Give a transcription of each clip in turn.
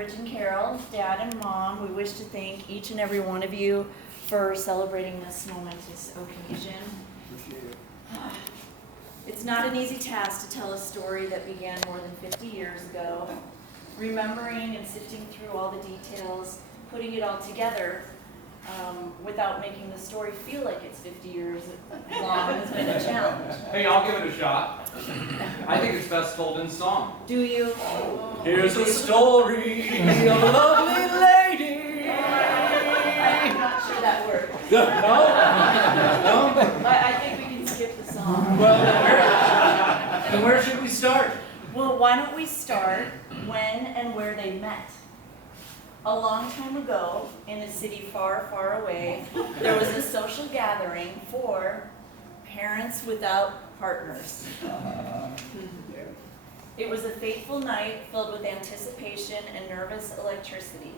Rich and Carol, Dad and Mom. We wish to thank each and every one of you for celebrating this momentous occasion. It's not an easy task to tell a story that began more than 50 years ago. Remembering and sifting through all the details, putting it all together without making the story feel like it's 50 years long has been a challenge. Hey, I'll give it a shot. I think it's best told in song. Do you? Here's a story of a lovely lady. I'm not sure that works. No? I think we can skip the song. Well, then where should we start? Well, why don't we start when and where they met? A long time ago, in a city far, far away, there was a social gathering for parents without partners. It was a fateful night filled with anticipation and nervous electricity.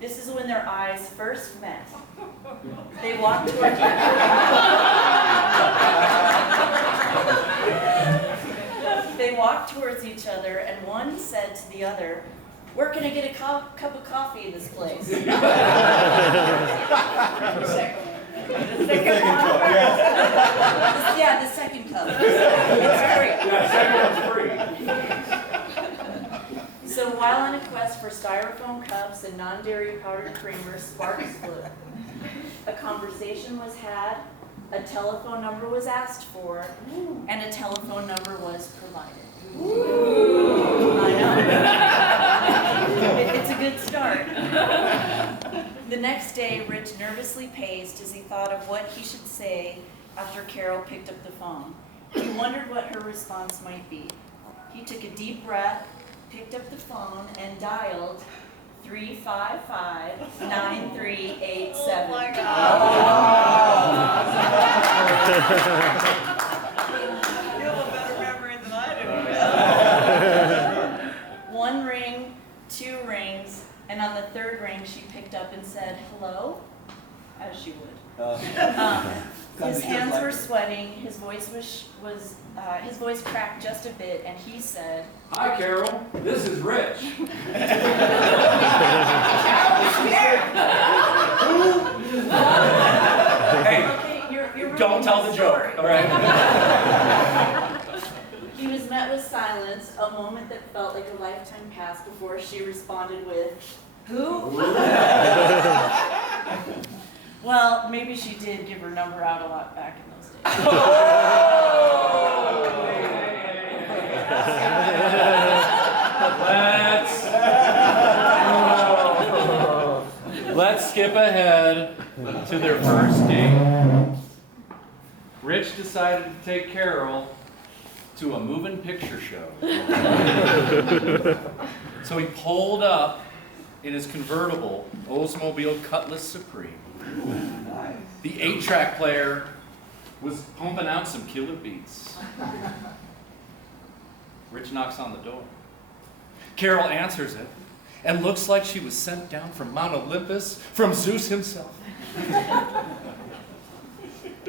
This is when their eyes first met. They walked toward They walked towards each other, and one said to the other, "Where can I get a cup of coffee in this place?" The second cup, yeah, the second cup. It's free. Yeah, second one's free. So while on a quest for styrofoam cups and non-dairy powdered creamer, sparks flew. A conversation was had, a telephone number was asked for, and a telephone number was provided. I know. It's a good start. The next day, Rich nervously paced as he thought of what he should say after Carol picked up the phone. He wondered what her response might be. He took a deep breath, picked up the phone, and dialed 355-9387. Oh my God. You have a better memory than I do. One ring, two rings, and on the third ring she picked up and said, "Hello," as she would. His hands were sweating, his voice his voice cracked just a bit, and he said, Hi, Carol. This is Rich. Hey, "Okay, you're don't tell the joke, all right? He was met with silence, a moment that felt like a lifetime passed before she responded with, "Who?" Well, maybe she did give her number out a lot back in those days. Let's skip ahead to their first date. Rich decided to take Carol to a moving picture show. So he pulled up in his convertible Oldsmobile Cutlass Supreme. The 8-track player was pumping out some killer beats. Rich knocks on the door. Carol answers it, and looks like she was sent down from Mount Olympus, from Zeus himself.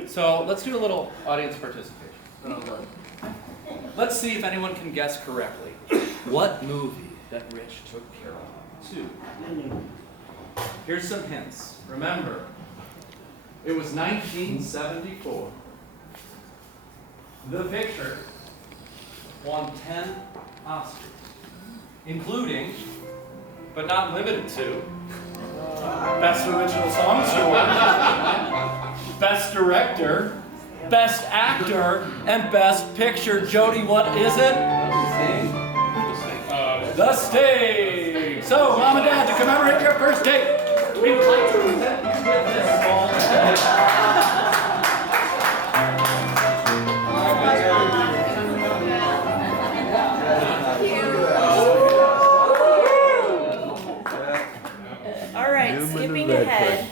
So let's do a little audience participation. Let's see if anyone can guess correctly what movie that Rich took Carol to. Here's some hints. Remember, it was 1974. The picture won 10 Oscars, including, but not limited to, Best Original Song Score, Best Director, Best Actor, and Best Picture. Jody, what is it? The Sting. So, Mom and Dad, to commemorate your first date, we would like to present you with this small All right, skipping ahead,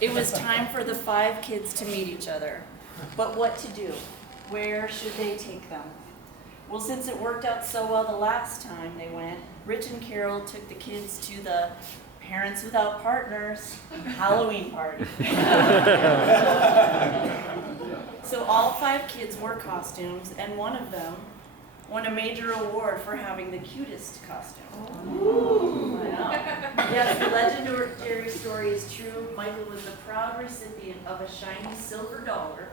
it was time for the 5 kids to meet each other. But what to do? Where should they take them? Well, since it worked out so well the last time they went, Rich and Carol took the kids to the Parents Without Partners Halloween party. So all 5 kids wore costumes, and one of them won a major award for having the cutest costume. Ooh. I know. Yes, the legendary story is true. Michael was the proud recipient of a shiny silver dollar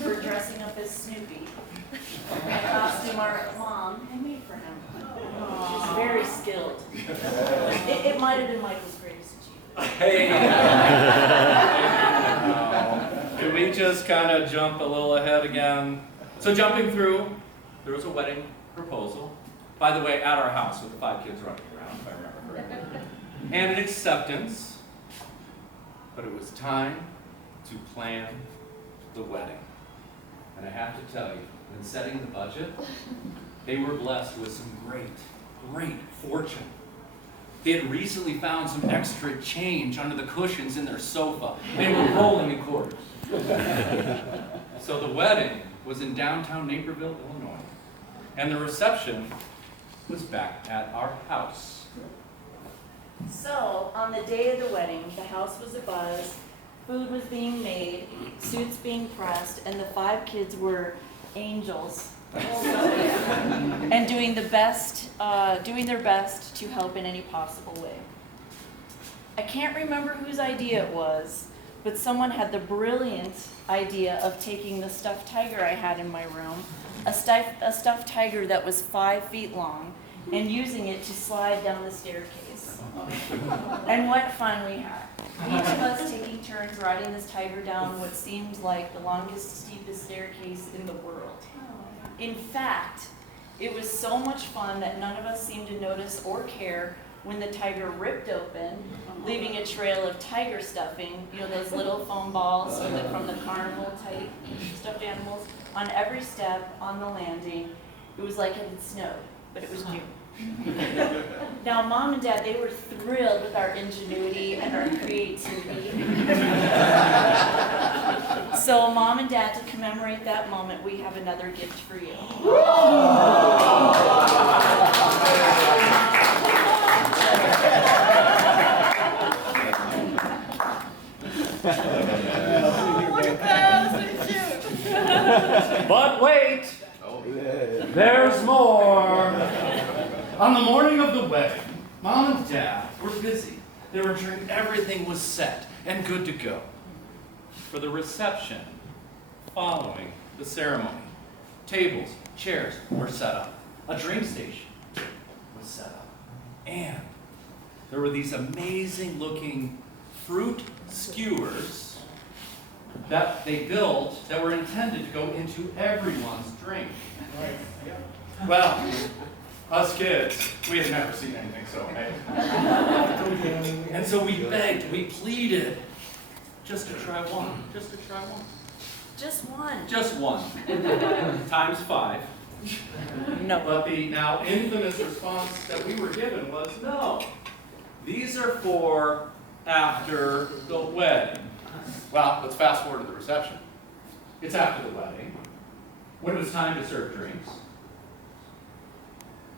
for dressing up as Snoopy. A costume our mom had made for him. She's very skilled. It might have been Michael's greatest achievement. Hey! Can we just kind of jump a little ahead again? So jumping through, there was a wedding proposal. By the way, at our house with the 5 kids running around, if I remember correctly. And an acceptance. But it was time to plan the wedding. And I have to tell you, in setting the budget, they were blessed with some great fortune. They had recently found some extra change under the cushions in their sofa. They were rolling in quarters. So the wedding was in downtown Naperville, Illinois. And the reception was back at our house. So, on the day of the wedding, the house was abuzz, food was being made, suits being pressed, and the 5 kids were angels. And doing their best to help in any possible way. I can't remember whose idea it was, but someone had the brilliant idea of taking the stuffed tiger I had in my room, a stuffed tiger that was 5 feet long, and using it to slide down the staircase. And what fun we had. Each of us taking turns riding this tiger down what seemed like the longest, steepest staircase in the world. In fact, it was so much fun that none of us seemed to notice or care when the tiger ripped open, leaving a trail of tiger stuffing, you know, those little foam balls from the carnival type stuffed animals, on every step on the landing. It was like it had snowed, but it was June. Now, Mom and Dad, they were thrilled with our ingenuity and our creativity. So, Mom and Dad, to commemorate that moment, we have another gift for you. Look at that, that's so cute. But wait! There's more! On the morning of the wedding, Mom and Dad were busy. They were ensuring everything was set and good to go for the reception following the ceremony. Tables, chairs were set up. A drink station was set up. And there were these amazing looking fruit skewers that they built that were intended to go into everyone's drink. Well, us kids, we had never seen anything so amazing. And so we begged, we pleaded, just to try one, just to try one. Just one. Just one. Times 5. No. But the now infamous response that we were given was, no, these are for after the wedding. Well, let's fast forward to the reception. It's after the wedding, when it was time to serve drinks.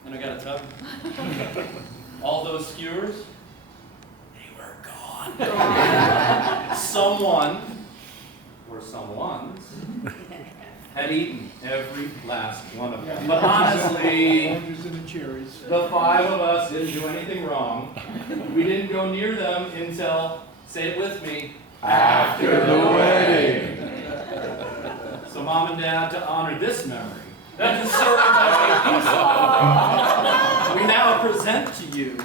And I got a tub. All those skewers, they were gone. Someone, or someones, had eaten every last one of them. But honestly, the 5 of us didn't do anything wrong. We didn't go near them until, say it with me, After the wedding. So Mom and Dad, to honor this memory, that deserves a piece, we now present to you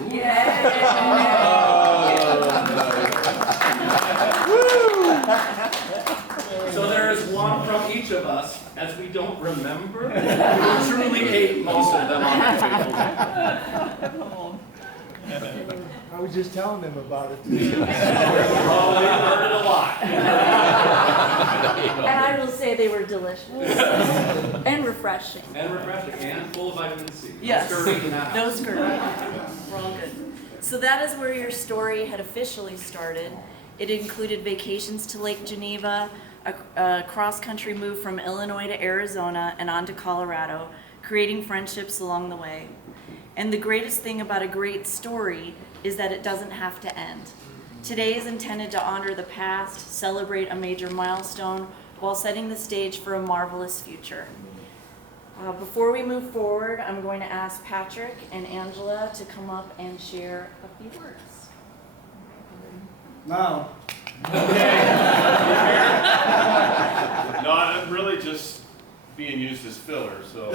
so there is one from each of us, as we don't remember. We truly ate most of them on the table. I was just telling them about it. Oh, we heard it a lot. And I will say they were delicious and refreshing. And refreshing, and full of vitamin C. Yes, Scurvy in that no house. scurvy. We're all good. So that is where your story had officially started. It included vacations to Lake Geneva, a cross-country move from Illinois to Arizona and on to Colorado, creating friendships along the way. And the greatest thing about a great story is that it doesn't have to end. Today is intended to honor the past, celebrate a major milestone, while setting the stage for a marvelous future. Before we move forward, I'm going to ask Patrick and Angela to come up and share a few words. Now, No, I'm really just being used as filler, so.